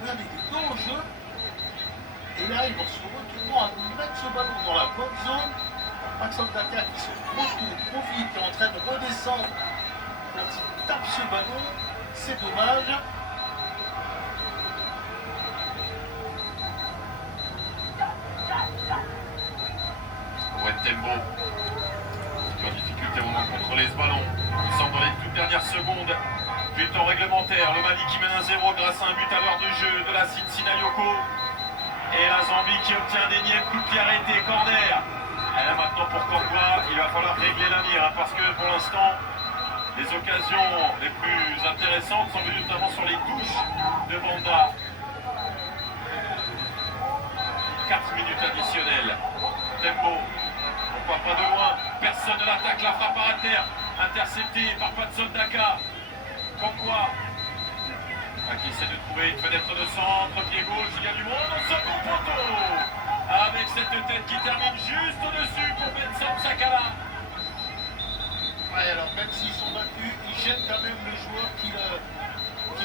regardez, il est dos au jeu. Et là, ils vont se retourner à mettre ce ballon dans la bonne zone. Paxson Daka qui se retourne trop vite, qui est en train de redescendre quand il tape ce ballon. C'est dommage. Tembo, en difficulté au moment de contrôler ce ballon. Nous sommes dans les toutes dernières secondes du temps réglementaire. Le Mali qui mène 1-0 grâce à un but à l'heure de jeu de la Sinayoko. Et la Zambie qui obtient un énième coup de pied arrêté, corner. Et là maintenant pour Kangwa, il va falloir régler la mire pour l'instant, les occasions les plus intéressantes sont venues notamment sur les touches de Banda. 4 minutes additionnelles. Tembo, on voit pas de loin, personne ne l'attaque, la frappe à terre, interceptée par Paxson Daka. Kangwa qui essaie de trouver une fenêtre de centre, pied gauche, il y a du monde, au second poteau avec cette tête qui termine juste au-dessus pour Benson Sakala. Ouais, alors même s'ils sont battus, ils gênent quand même le joueur qui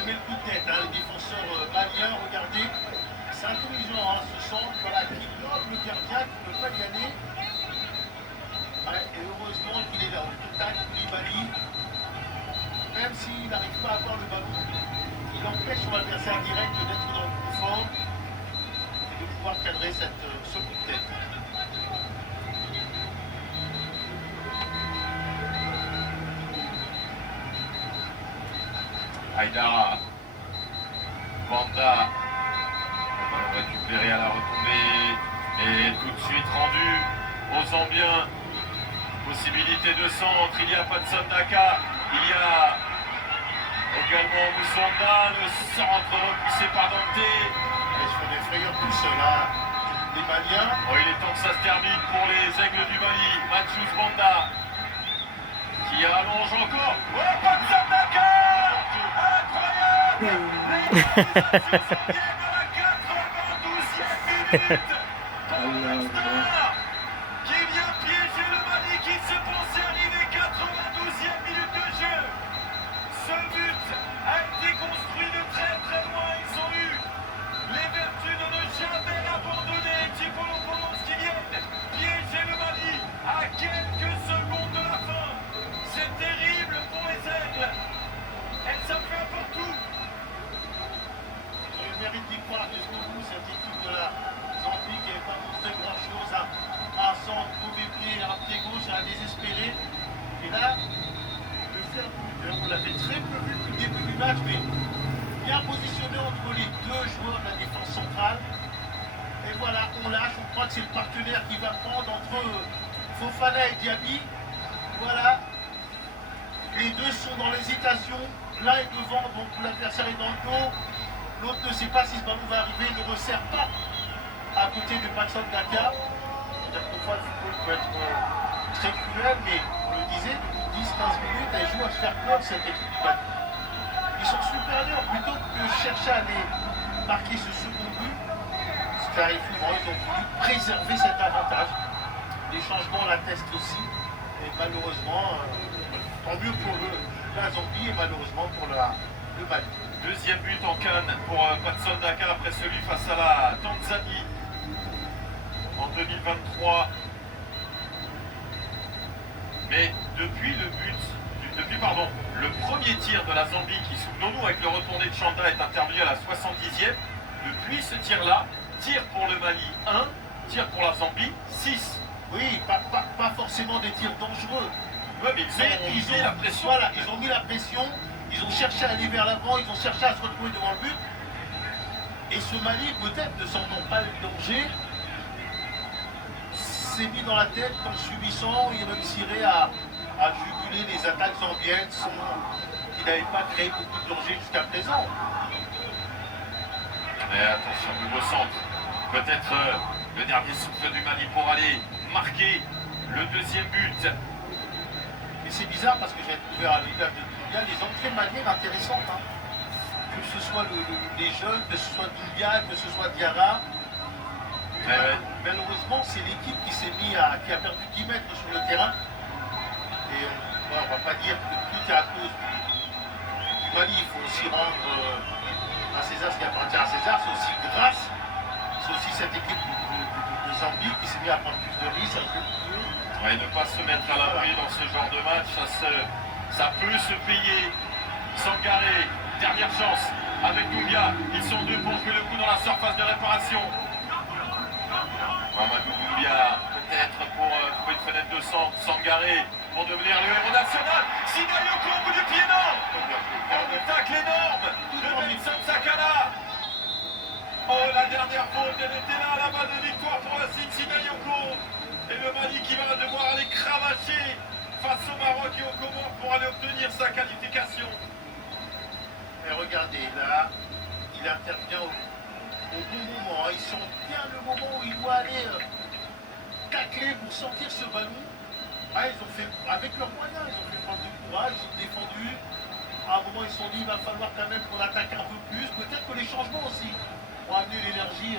met le coup de tête, le défenseur malien, regardez, c'est intelligent, ce centre, voilà, qui bloque le gardien, qui ne peut pas y aller. Ouais, et heureusement qu'il est là, au contact, Koulibaly, même s'il n'arrive pas à avoir le ballon, il empêche son adversaire direct d'être dans le confort et de pouvoir cadrer ce coup de tête. Aïdara, Banda, on va le récupérer à la retombée et tout de suite rendu aux Zambiens. Possibilité de centre, il y a Paxson Daka, il y a également Musonda, le centre repoussé par Dante. Ils se font des frayeurs tout seuls, là, les Maliens. Oh, il est temps que ça se termine pour les Aigles du Mali. Mathius Banda qui allonge encore. Oh, Paxson Daka, incroyable. Les réalisations sont bien à la 92e minute. Qui vient piéger le Mali qui se pensait arriver 92e minute de jeu. Ce but a été construit de très très loin. Ils ont eu les vertus de ne jamais abandonner. Tipolo Provence qui viennent piéger le Mali à quelques secondes de la fin. C'est terrible pour les Aigles. Et ça fait un partout. Ils ont eu le mérite d'y croire jusqu'au bout, cette équipe de la Zambie qui n'avait pas montré grand chose à centre, mauvais pied, un pied gauche, à désespérer. Et là, le faire buteur, on l'avait très peu vu depuis le début du match, mais bien positionné entre les deux joueurs de la défense centrale. Et voilà, on lâche, on croit que c'est le partenaire qui va prendre entre Fofana et Diaby. Voilà, les deux sont dans l'hésitation, l'un est devant, donc l'adversaire est dans le dos. L'autre ne sait pas si ce ballon va arriver, il ne resserre pas à côté de Paxson Daka. Quelquefois, le football peut être très cruel, mais on le disait, depuis 10-15 minutes, elle joue à se faire peur cette équipe du Mali. Ils sont supérieurs, plutôt que de chercher à aller marquer ce second but, ce qui arrive souvent, ils ont voulu préserver cet avantage. Les changements l'attestent aussi, et malheureusement, tant mieux pour la Zambie et malheureusement pour le Mali. Deuxième but en Cannes pour Paxson Daka après celui face à la Tanzanie en 2023. Mais depuis le premier tir de la Zambie qui, souvenons-nous, avec le retourné de Chanda est intervenu à la 70e, depuis ce tir-là, tir pour le Mali 1, tir pour la Zambie 6. Oui, pas forcément des tirs dangereux. Ouais, mais ils ont mis la pression. Voilà, ils ont mis la pression, ils ont cherché à aller vers l'avant, ils ont cherché à se retrouver devant le but. Et ce Mali, peut-être ne sentant pas le danger, s'est mis dans la tête qu'en subissant, il réussirait à juguler les attaques zambiennes qui n'avaient pas créé beaucoup de danger jusqu'à présent. Mais attention, nouveau centre. Peut-être le dernier souffle du Mali pour aller marquer le deuxième but. Et c'est bizarre parce que j'ai découvert à l'image de Doumbia les entrées maliennes intéressantes. Que ce soit les jeunes, que ce soit Doumbia, que ce soit Diarra. Malheureusement, c'est l'équipe qui a perdu 10 mètres sur le terrain. Et on ne va pas dire que tout est à cause du Mali. Il faut aussi rendre à César ce qui appartient à César. cette équipe de Zambie qui s'est mis à prendre plus de risques avec le milieu. Ouais, ne pas se mettre à l'abri dans ce genre de match, ça peut se payer. Sangaré, dernière chance avec Doumbia. Ils sont deux pour jouer le coup dans la surface de réparation. Mamadou Doumbia, peut-être pour trouver une fenêtre de centre. Sangaré pour devenir le héros national. Sinayoko au bout du pied, non. Un tacle énorme de Benson Sakala. Oh, la dernière faute, elle était là, la balle de victoire pour la Sinayoko. Et le Mali qui va devoir aller cravacher face au Maroc et aux Comores pour aller obtenir sa qualification. Et regardez, là, il intervient au bon moment. Il sent bien le moment où il doit aller tacler pour sortir ce ballon. Ah, ils ont fait, avec leurs moyens, ils ont fait preuve de courage, ils ont défendu. À un moment, ils se sont dit, il va falloir quand même qu'on attaque un peu plus. Peut-être que les changements aussi vont amener l'énergie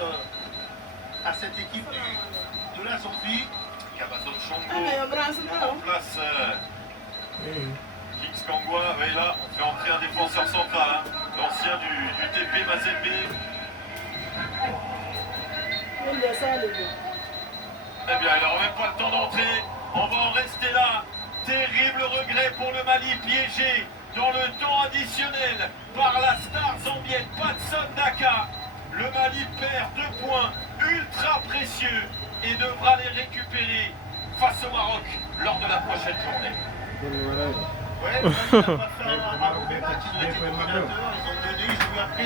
à cette équipe de la Zambie. Cabazon Chongo en place Kings Kangwa. Et là, on fait entrer un défenseur central, hein, l'ancien du TP Mazembe. Eh bien, il n'aura même pas le temps d'entrer. On va en rester là. Terrible regret pour le Mali, piégé dans le temps additionnel par la star zambienne Patson Daka. Le Mali perd 2 points ultra précieux et devra les récupérer face au Maroc lors de la prochaine journée. Ouais, le Mali n'a pas fait un mauvais match, ils ont été dominateurs, ils ont mené, ils ont eu après.